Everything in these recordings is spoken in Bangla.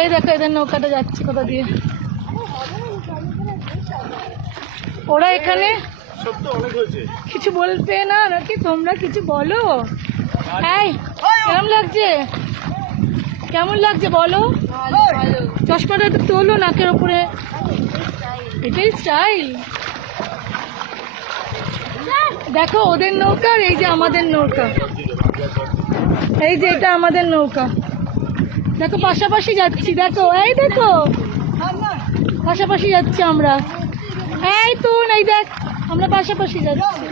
এই দেখো এদের নৌকাটা যাচ্ছে কোথা দিয়ে। ওরা এখানে কিছু বলবে না নাকি? তোমরা কিছু বলো। এই কেমন লাগছে? কেমন লাগছে বলো? চশমাটা একটু তোলো নাকের ওপরে। এটাই স্টাইল। দেখো ওদের নৌকা আর এই যে আমাদের নৌকা। এই যে এটা আমাদের নৌকা। দেখো পাশাপাশি যাচ্ছি। দেখো এই দেখো পাশাপাশি যাচ্ছি আমরা। এই তো এই দেখ আমরা পাশাপাশি যাচ্ছি।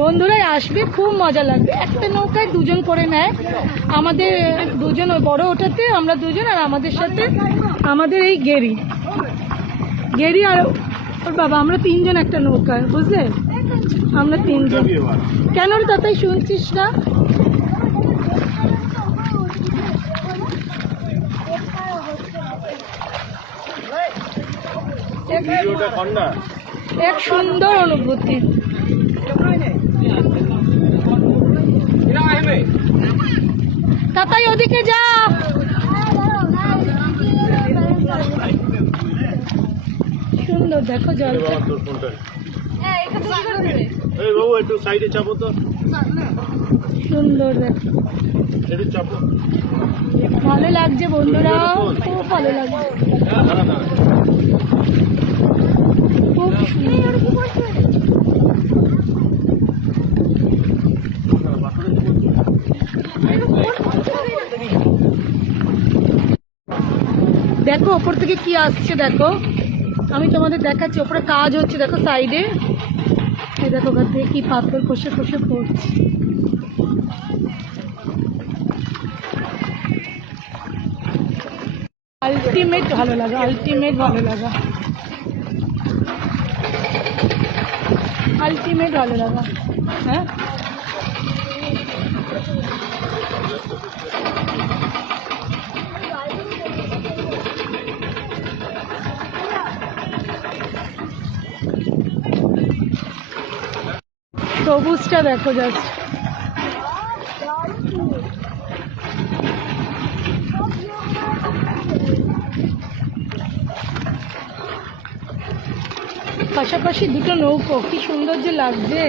বন্ধুরা আসবে, খুব মজা লাগবে। একটা নৌকায় দুজন করে নেয়। আমাদের দুজন ওই বড় ওটাতে, আমরা দুজন, আর আমাদের সাথে আমাদের এই গেরি আর ওর বাবা, আমরা তিনজন একটা নৌকায়, বুঝলে? আমরা তিনজন। কেন রে তাতাই শুনছিস না? এক সুন্দর অনুভূতি। তাতাই ওদিকে যা। সুন্দর দেখো জলটা। সুন্দর দেখো, ভালো লাগছে বন্ধুরা, খুব ভালো লাগছে। খুব সুন্দর। দেখো ওপর থেকে কি আসছে, দেখো আমি তোমাদের দেখাচ্ছি। ওপরে কাজ হচ্ছে, দেখো সাইডে। এই দেখো ওখান থেকে কি পাথর খসে খসে পড়ছে। আলটিমেট ভালো লাগা, আলটিমেট ভালো লাগা, আলটিমেট ভালো লাগা। হ্যাঁ সবুজটা দেখো জাস্ট। পাশাপাশি দুটো নৌকো, কি সুন্দর যে লাগছে।